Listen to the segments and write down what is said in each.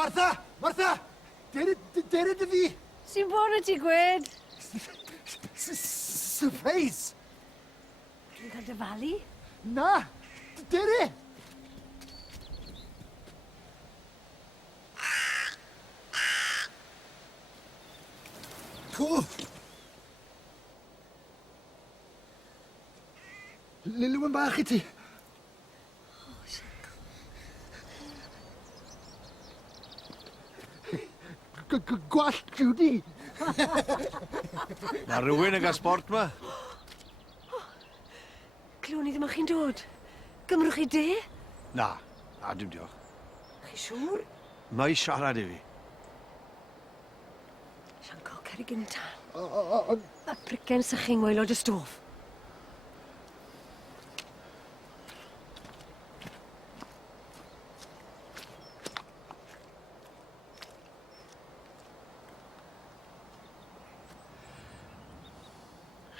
Martha! Martha! Dere dy fi! Sy'n bon o ti gwed? Surprise! Dwi'n cael dyfalu? Na! Dere! Liliw yn bach I ti. Oh, Sianco. Gwallt Judy. Na rhywun yn gael sport ma? Clwn I ddim o'ch chi'n dod. Gymrwch chi de? Na, dim diolch. Chi siŵr? Mae siarad I fi. Sianco, cer I gynta. A pricen sy'ch chi'n waelod y stof.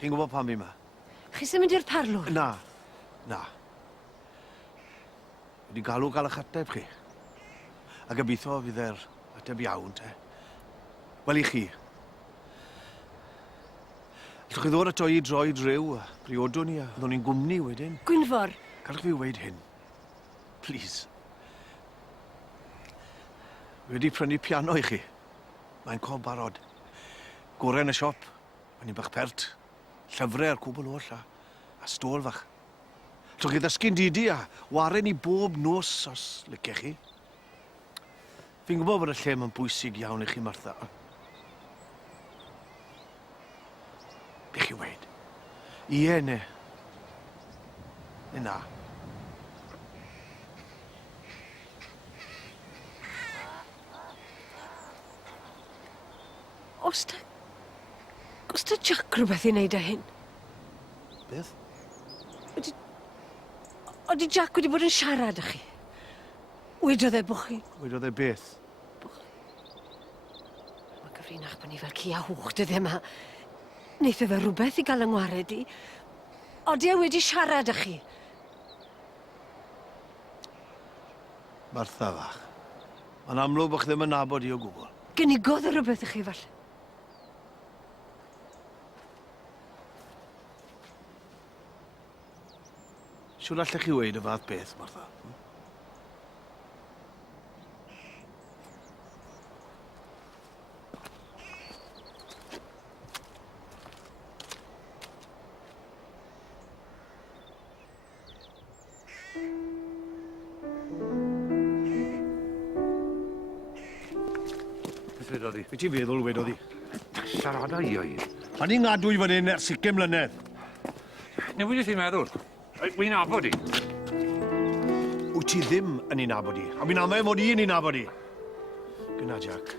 Chi'n gwybod pam fi ma? Chi sy'n mynd i'r parlwr? Na. Wedi galw gael eich ateb chi. A gobeithio fydd e'r ateb iawn, te. Wel I chi. Allwch chi ddod ato I droi drew a briodwn ni a byddwn ni'n gwmni wedyn. Gwynfor. Gallwch fi weid hyn. Please. Wedi prynu piano I chi. Mae'n cob barod. Gore yn y siop. Mae'n bach pert. Llyfrau ar cwbl oll a stôl fach. Allwch chi ddysgu'n didi a waren I bob nos os licech chi. Fi'n gwybod bod y lle mae'n bwysig iawn I chi, Martha. Be chi weid? Ie ne na? Os da Jack rhywbeth I wneud â hyn? Beth? Odi Jack wedi bod yn siarad â chi? Wedodd bo chi? Wedodd e beth? Mae gyfrinach bod ni fel ci a hwch dydde yma. Neith fe rhywbeth I gael yng ngwared I. Odi e wedi siarad â chi? Martha fach. Mae'n amlwg bod chi ddim yn nabod I o gwbl. Gynigodd rhywbeth I chi falle? Siwr allech chi weid y fath beth, Martha? Beth wedodd I? Be ti'n feddwl wedodd I? Siarada I o'i. O'n i'n gadw I fan hyn ers 20 mlynedd. Newid I ti'n meddwl? Wy'n abod I. Wyt ti ddim yn un nabod I, a mi'n amau fod i'n un nabod I. Gyna, Jack.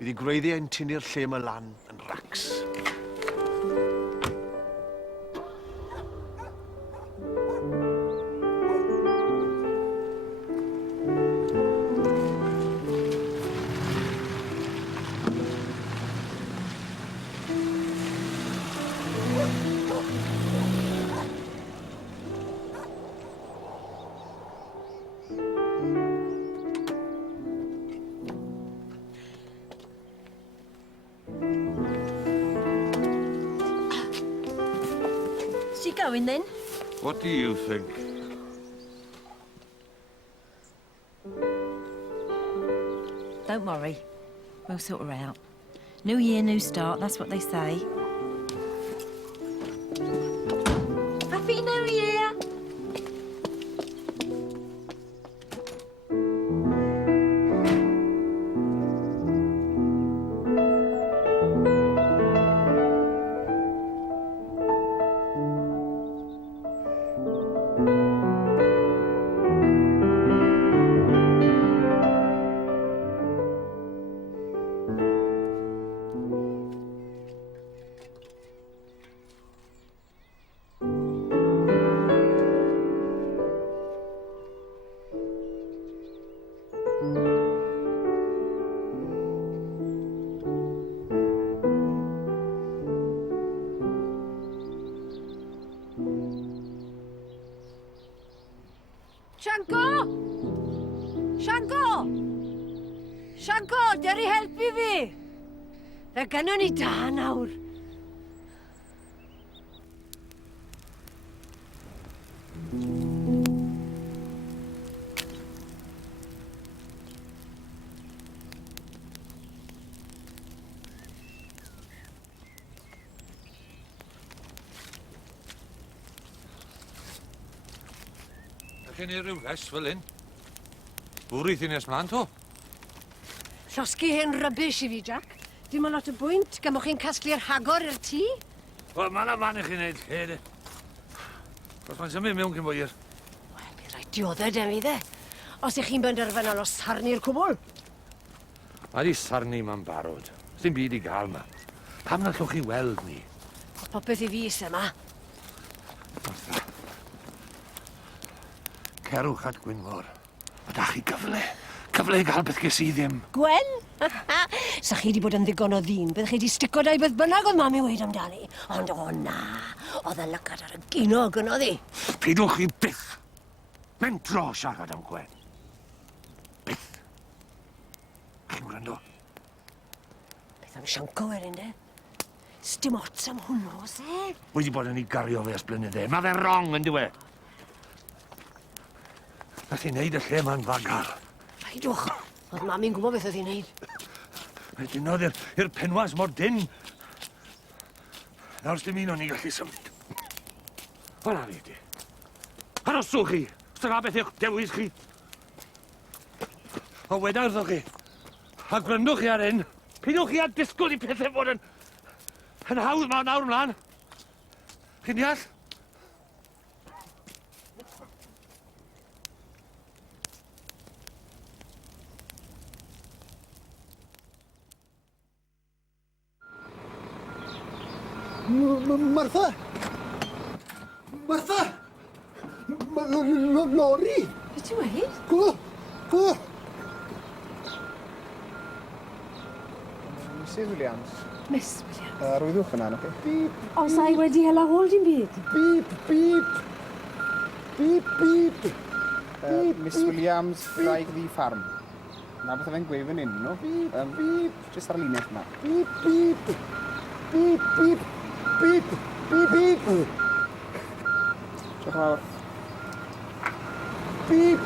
Bydd I gwreiddiau'n tynnu'r lle yma lan yn racs. Going then? What do you think? Don't worry. We'll sort her out. New year, new start, that's what they say. Happy New Year! Sianco! Sianco! Sianco, der i helpu fi. Fe gynnon ni da nawr. Gen i ryw les fel hyn. Bwrdd i nes mlaen to. Llosgi hen rybys i fi, Jack. Dim ond lot o bwynt, gymwch chi'n casglu'r hagor i'r tŷ. Wel, mae yna fan i chi'n neud, hede. Os mae'n symud mewn cyn boi'r. Wel, bydd rhaid dioddau dem i dde. Os ych chi'n benderfynol o sarni'r cwbl. Mae di sarni ma'n barod. Sdim byd i gael ma. Pam na llwch chi weld ni? Popeth i fi is yma. Martha. Cerwch at Gwynfor. A da chi gyfle. Cyfle i gael beth ges i ddim. Gwen? Sa chi di bod yn ddigon o ddyn, byddech chi di stico dau beth bynnag oedd mam i weid amdani. Ond o na, oedd y lygad ar y ginog yn oedd hi. Pidwch chi byth. Mentro siarad am Gwen. Byth. Chi'n gwrando? Beth am Sianco erin de? Sdim ots am hwnnw, se? Wedi bod yn ei gario fe ys blynydde. Mae fe'n wrong yn diwe. Nath i wneud y lle ma'n fagar. Paidwch, oedd mam i'n gwybod beth oedd hi'n neud. Mae dynodd i'r penwas mor dyn. Nawr sdim un o'n i gallu symud. Wel, ar i di. Aroswch chi, os dyna beth i'ch dewis chi. O weda wrtho chi. A gwrandwch chi ar hyn. Pidwch chi a disgwyl i pethau fod yn hawdd ma nawr ymlaen. Chi'n deall? Martha! Martha! Lori! Beth ti'n weid? Go! Mrs Williams, Miss Williams. rwyddwch yna, oce? Beep, Os ai wedi hela hol dim byd. beep, beep! Beep, beep! Miss Williams, draig ddi ffarm. Na beth fe'n gweud fan hyn, no? Beep, beep! Just ar y linell yma. Beep, beep! Beep, beep! Beep, beep, beep! Diolch yn fawr. Beep!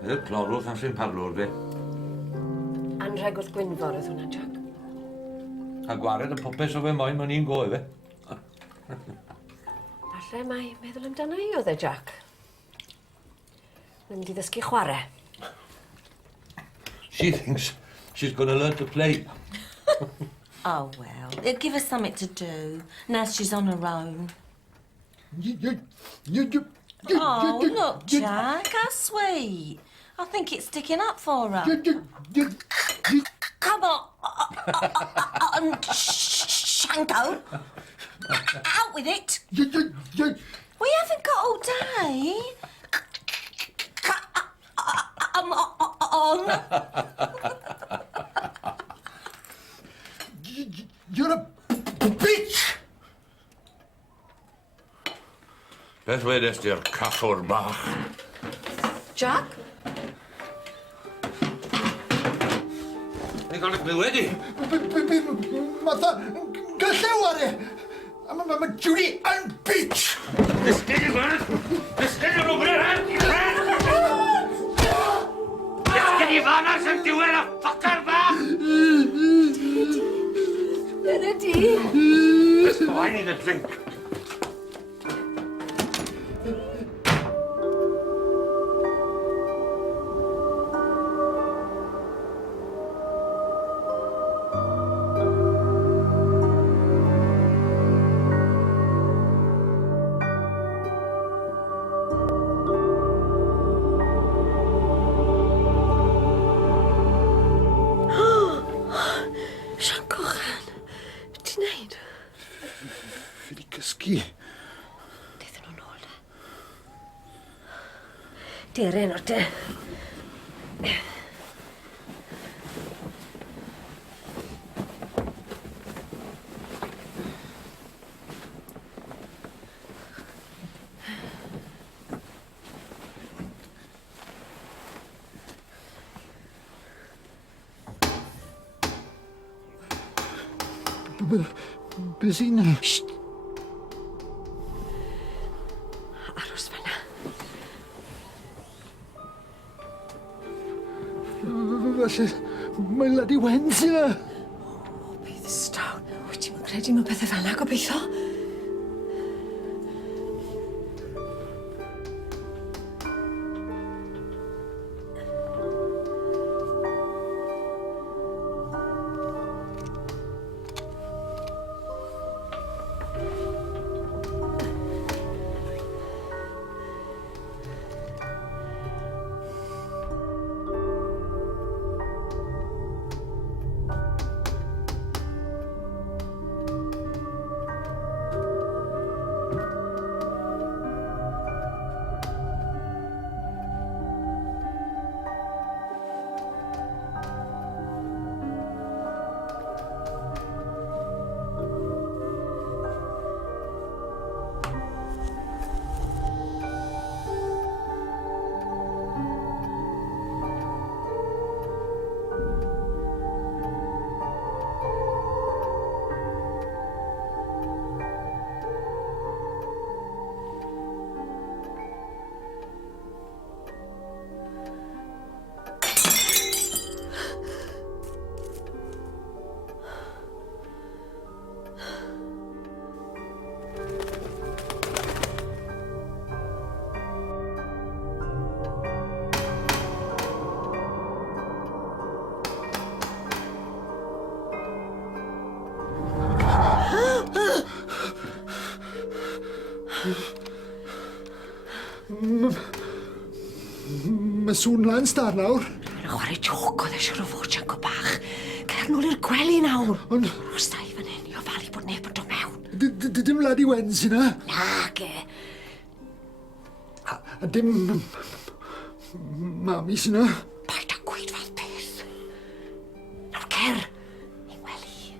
Ydw, clorwch am sy'n parlwr fe. Anrheg wrth Gwynfor oedd hwnna, Jack. A gwared y popeth o fe moyn, mae'n un go, efe. Falle mae meddwl amdano i oedd e, Jack. Mae'n mynd i ddysgu chwarae. She thinks she's going to learn to play. Oh, well, it'll give her something to do. Now she's on her own. Oh, look, Jack, how sweet. I think it's sticking up for her. Come on, Sianco. Out with it. We haven't got all day. Come on. You're a bitch! Beth wedest ti'r caffwr bach? Jack? Ni'n gael y glywed i. Martha, gallew ar e! Mae Judy yn bitch! Dysgyd i gwrdd! Dysgyd i rhywbryd, Rhan! Dysgyd i fanna sy'n diwedd y ffocar bach! Dyna di. Let's go, I need a drink. Deren o'r te. Be sy'n... Sht! Aros fanna. Falle... Mae Ladi Wen sy'n yna. O, bydd ysdawn. Wyt ti'n credu mewn pethau fel yna, gobeithio? Mae sŵn lan star nawr. Mae'n chwarae joc oedd eisiau rhoi fod Sianco bach. Cer nôl i'r gwely nawr. Ond... Os da i fan hyn, i ofalu bod neb yn dod mewn. Dim Ladi Wen sy'n yna. Nag e. A dim... Mami sy'n yna. Paid â gweud fel beth. Nawr cer. I wely.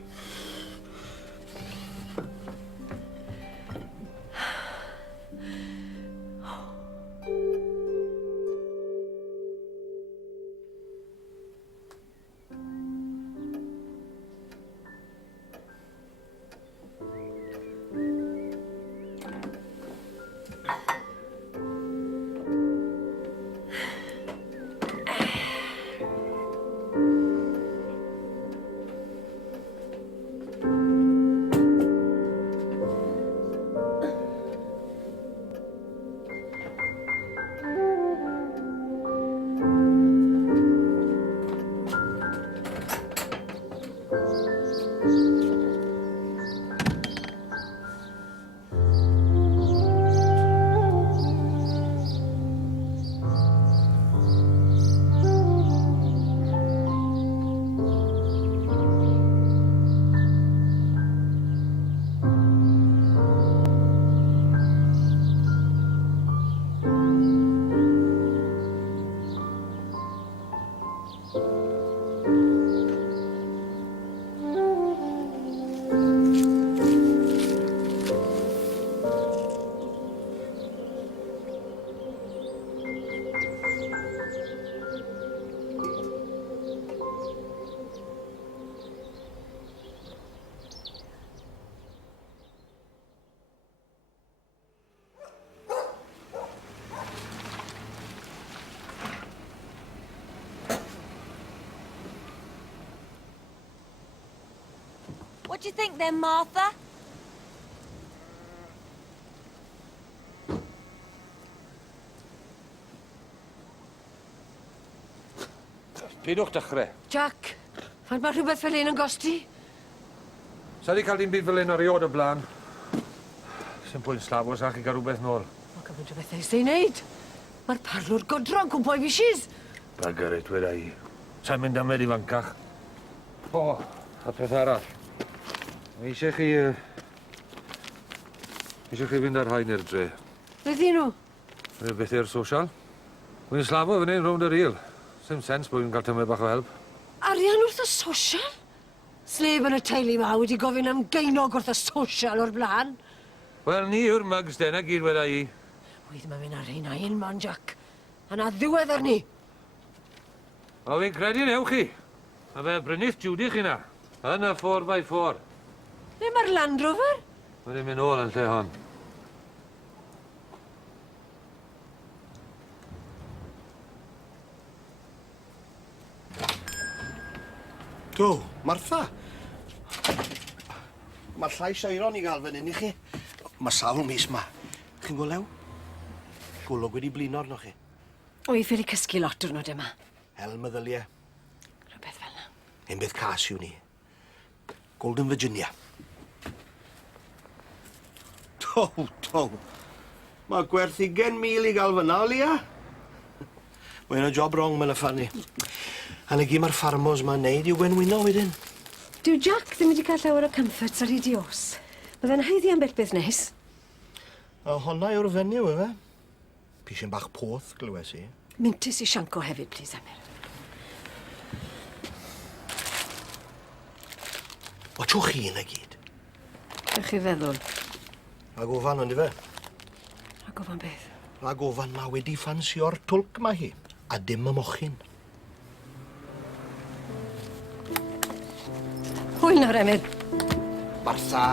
What do you think then, Martha? Pidwch dechrau. Jack, fan mae rhywbeth fel un yn gosti? Sa di cael dim byd fel un ariod o blaen. Sy'n pwynt slafo sa chi gael rhywbeth nôl. Mae gymaint o bethau eisiau wneud. Mae'r parlwr godro'n cwmpo i fisis. Bagar et weda i. Sa'n mynd am ifancach. O, a peth arall. Eisiau chi... Eisiau chi fynd ar hain i'r dre. Beth i nhw? Beth i'r social? Wy'n slafo fan hyn rownd yr il. Sim sens bod fi'n cael tymau bach o help. Arian wrth y sosial? Sleb yn y teulu ma wedi gofyn am geinog wrth y sosial o'r blaen. Wel, ni yw'r mugs dyna gyd weda i. Wydd mae'n mynd ar hyn a hyn, man, Jack. Yna ddiwedd arni. O fi'n credu new chi. A fe brynydd Judy chi na. Yn y 4x4. Le mae'r Land Rover? Mae'n mynd ôl yn lle hon. Do, Martha. Mae'r llais eiron i gael fan hyn i chi. Mae sawl mis ma. Chi'n gwlew? Gwlwg wedi blino arno chi. Wy ffili cysgu lot o'r nod yma. Hel meddyliau. Rhywbeth fel yna. Un bydd cas yw ni. Golden Virginia. Do. Mae gwerth 20,000 i gael fyna, o Lia. Mae'n y job wrong mae'n y ffarni. A na gyd mae'r ffarmos ma'n neud i'w gwenwyno wedyn. Dyw Jack ddim wedi cael llawer o comforts ar ei dios. Byddai'n haeddi am beth neis. A honna yw'r fenyw, efe? Pisyn bach poth, glywes i. Mintis i Sianco hefyd, please, Emyr. O trwch chi yna gyd. Ydych chi feddwl? Rhag ofan ond i fe. Rhag ofan beth? Rhag ofan ma wedi ffansio'r twlc ma hi. A dim y mochyn. Hwyl nawr, Emyr. Martha,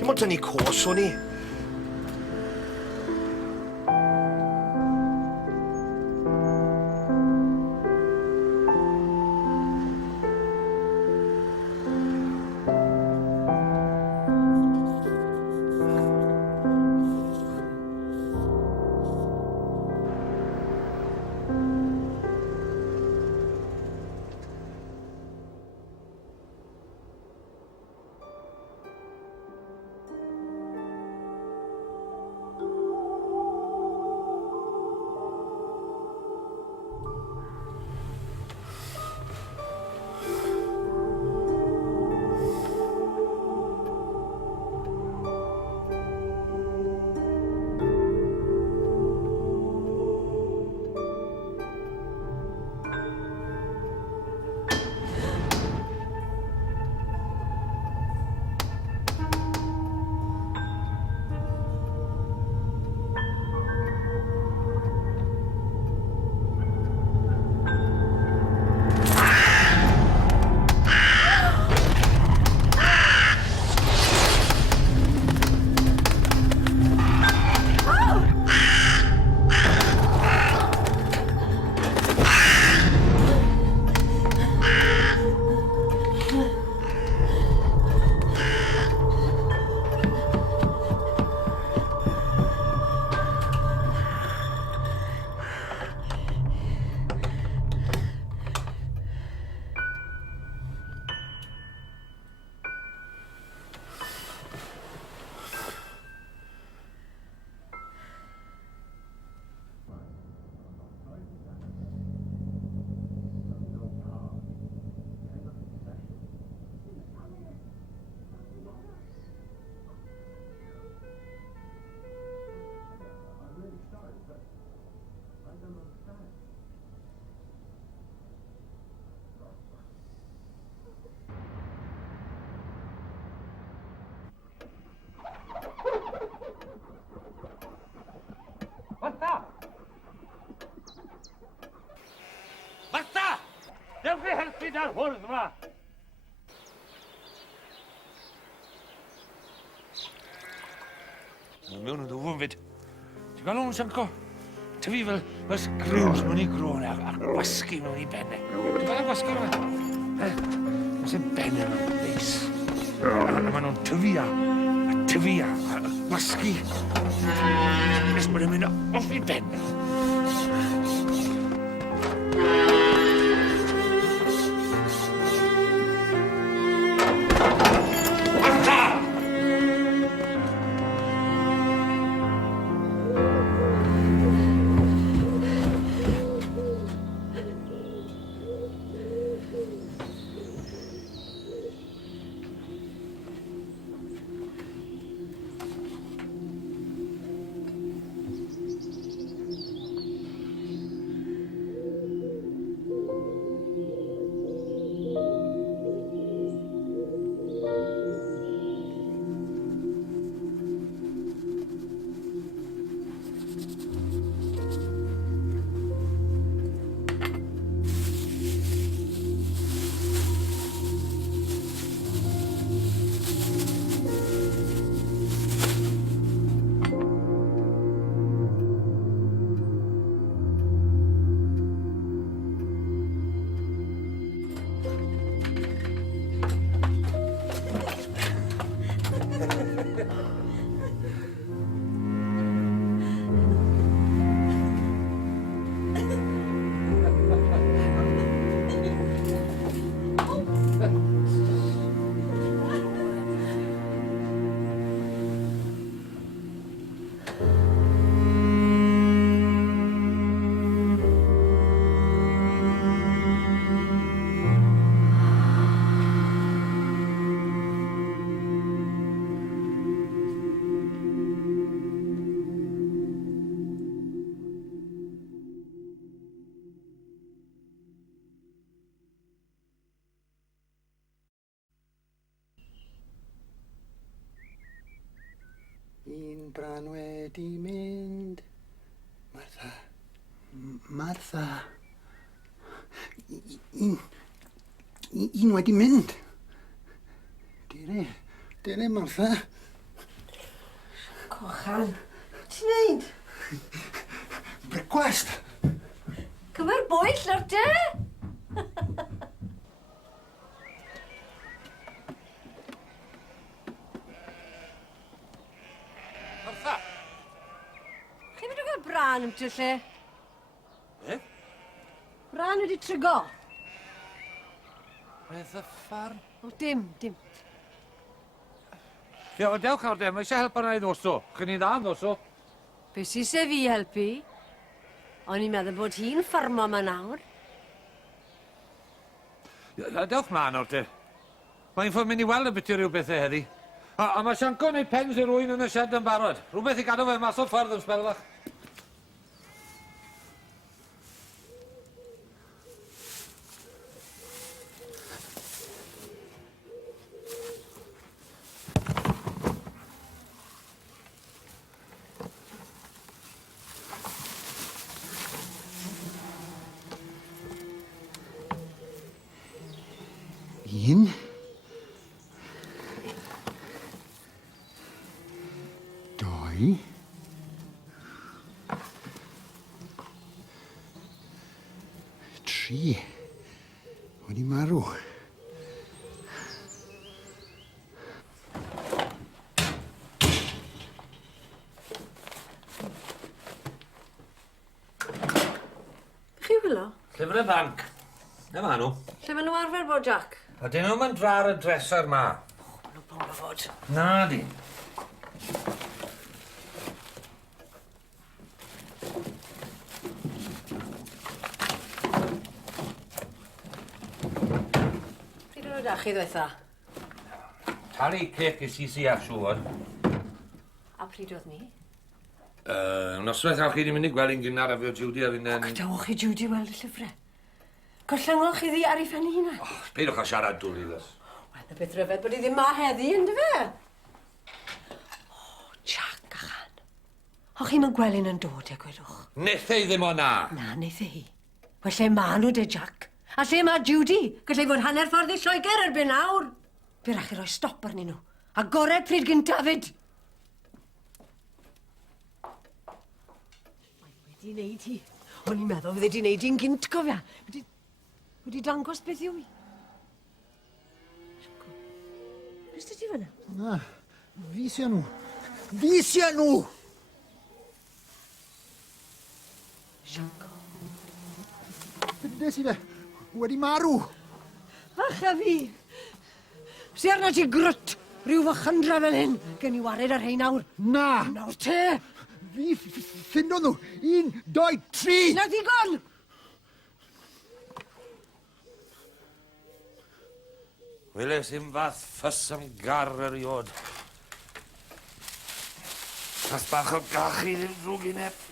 dim ond tynnu cos o ni. Dewch chi helpu da'r hwrdd yma. Mewn yn ddwfwn fyd. Ti'n gael o'n Sianco? Tyfu fel sgriws mewn i grôn a gwasgu mewn i benne. Ti'n gael y gwasgu yma? Mae'n sy'n benne mewn leis. A maen nhw'n tyfu a gwasgu. Nes bod yn mynd off i benne. Bran wedi mynd. Martha. Martha. Un wedi mynd. Dere, Martha. Cochan. Ti'n neud? Brecwast. Cymer boell ar de? Martha! Chi wedi cael bran am ty lle? Bran wedi trygo. Beth y ffarm? O, dim. Ie, o dewch ar dem, mae eisiau helpu na i ddoso. Chyn i dda yn ddoso. Be si se fi helpu? O'n i'n meddwl bod hi'n ffarmo yma nawr. Dewch mlaen o'r te. Mae'n ffwrdd mynd i weld y byti rhywbeth e heddi. A mae Sianco wneud pens i rwy'n yn y shed yn barod. Rhywbeth i gadw fe mas o'r ffordd yn sbelfach. Un. 2. 3. Wedi marw. Chi wylo? Llyfr y banc. Na ma nhw. Lle maen nhw arfer bod, Jack? A dyn nhw'n mynd drar y dresser ma. Maen nhw bod o fod. Na di. Pryd o'n nhw da chi ddweitha? Tali cech i si a siŵr. A pryd oedd ni? Noswaith al chi di mynd i gweld un gynnar a fi o Judy a fi'n... Gadewch chi Judy weld y llyfrau. Gollangwch chi ddi ar ei ffenni hynna. Beidwch a siarad dŵr i ddys. Wel, y beth rhyfedd bod i ddim ma heddi, ynddo fe? O, Jack a Rhan. O, chi'n mynd gwely'n yn dod, gwedwch? Neth ei ddim o na. Na, neith ei. Wel, lle ma nhw de, Jack? A lle ma Judy? Gallai fod hanner ffordd i Lloegr erbyn nawr. Fe rach i roi stop arnyn nhw. A gored pryd gyntaf fyd. Mae wedi wneud hi. O'n i'n meddwl fydde di wneud hi'n gynt, cofia. Wedi dangos beth yw hi. Sianco, beth ydych ti fyna? Na, fi sy'n nhw. Fi sy'n nhw! Sianco. Bydde si fe, wedi marw. Facha fi. Si arna ti grwt, rhyw fychandra fel hyn. Gen i wared ar rhain nawr. Na, Nawr te. fi ffindo nhw. 1, 2, 3. Na ddigon. Weles i'n fath ffys am gar eriod. As bach o gachu ddim drwg i neb.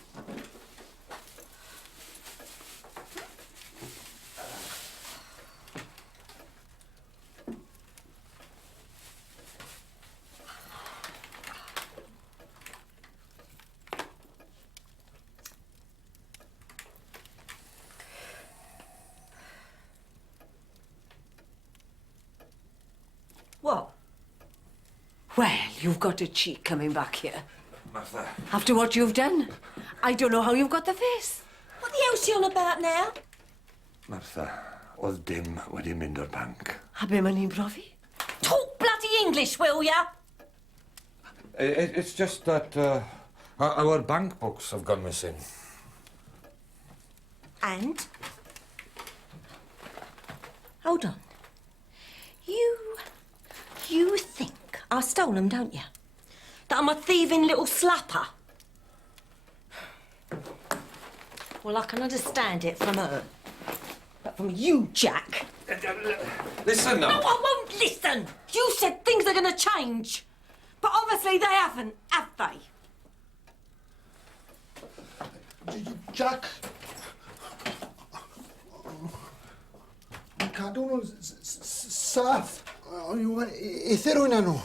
What? Well, you've got a cheek coming back here. Martha. After what you've done, I don't know how you've got the face. What the hell's she on about now? Martha, oedd dim wedi mynd o'r banc. A be ma'n i'n brofi? Talk bloody English, will ya? It's just that our bank books have gone missing. And? Hold on. You think I stole them, don't you? That I'm a thieving little slapper? Well, I can understand it from her. But from you, Jack... Listen now. No, I won't listen! You said things are going to change. But obviously they haven't, have they? Jack. Cadw nhw'n saff. Eitha rwy'n nhw.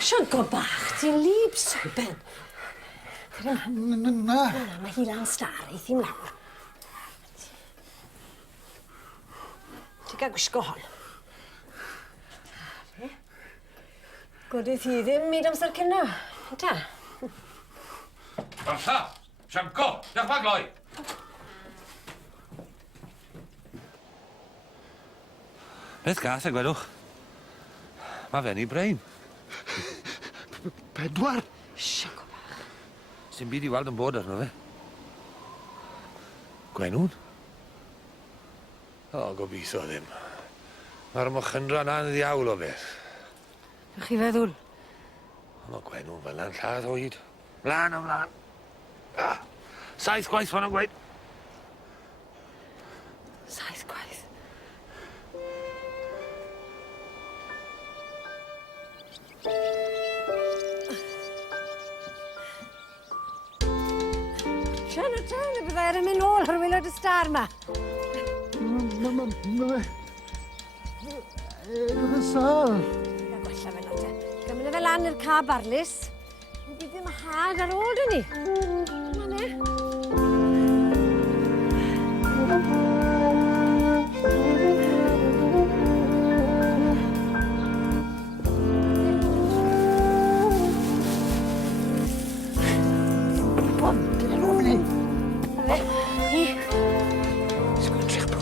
Sianco bach, ti'n lib swben. Na. Mae hi lan star, eith i'n lawr. Ti'n gael gwisgo hon. Gwydyd hi ddim myd amser cynna. Ta? Bartha, Sianco, diolch ma gloi. Beth gath e, gwedwch? Mae fe'n i brain. Pedwar. Sianco bach. Sy'n byd i weld yn bod arno fe. Gwenwn? O, gobeithio ddim. Mae'r mochynra na'n ddiawl o beth. Ydych chi feddwl? Mae Gwenwn fel yna'n lladd o hyd. Mlaen ymlaen. 7 gwaith fan o'n gweud. 7 gwaith. Sian o tan, y byddai ar y mynd ôl ar wylod y star ma. Mae... Edrych yn sal. Ga gwella fe lote. Gymryd fe lan i'r ca barlus. Bydd ddim had ar ôl dyn ni. Yma ne. Bom, gyda nhw fan hyn. Hi. Sgwyd trich bro.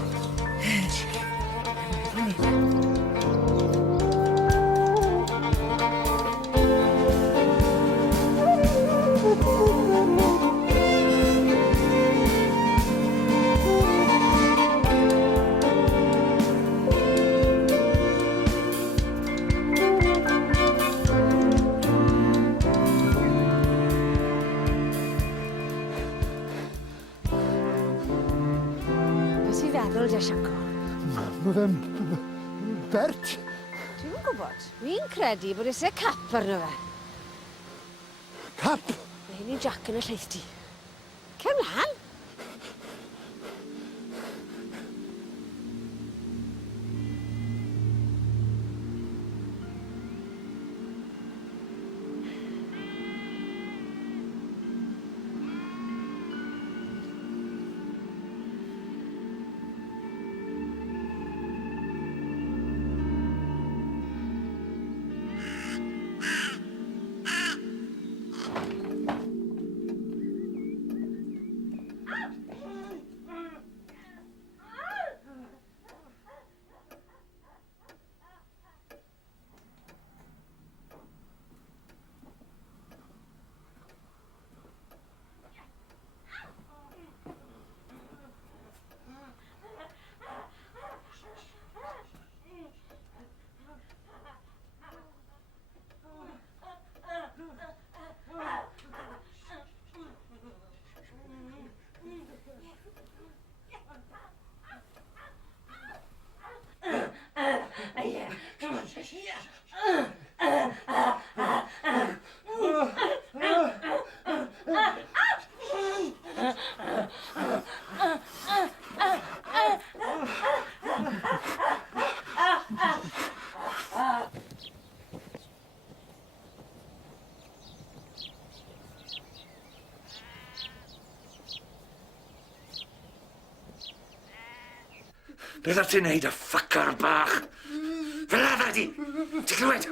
Beth sy'n feddwl de, Sianco? Mae fe'n... Bert. Dwi'n gwybod. Dwi'n credu bod eisiau cap arno fe. Cap. Mae hyn i Jack yn y lleith ti. Cer mlaen. Beth ar ti'n neud y ffucar bach? Fe ladda di! Ti'n clywed?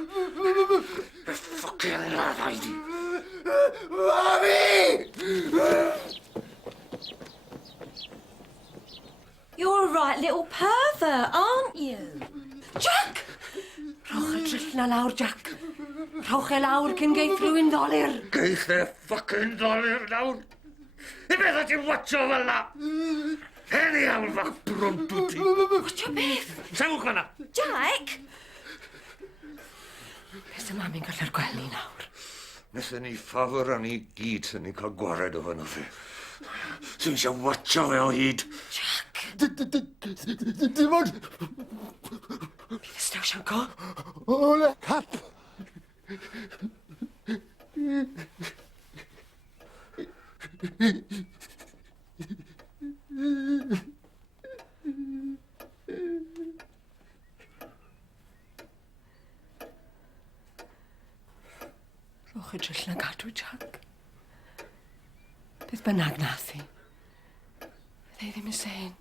Fe ffwcin ladda i di! You're a right little pervert, aren't you? Jack! Rhowch y trill na lawr, Jack. Rhowch e lawr cyn geith rhywun ddolir. Geith e fffucin dolir nawr! I beth o ti'n watcho fel na? Hen iawn fach bront wyt ti. Watcha beth? Sewch fanna! Jack? Beth y mami'n gallu'r gwely nawr? Nethon ni ffafr a ni gyd sy'n ni cael gwared o fan o fe. Sy'n eisiau watcho fe o hyd. Jack! Dim ond... Bydd ysdaw, Sianco? Ole, cap. Rhowch y dryll na gadw, Jack. Beth bynnag nath i. Fydde i ddim yn sen.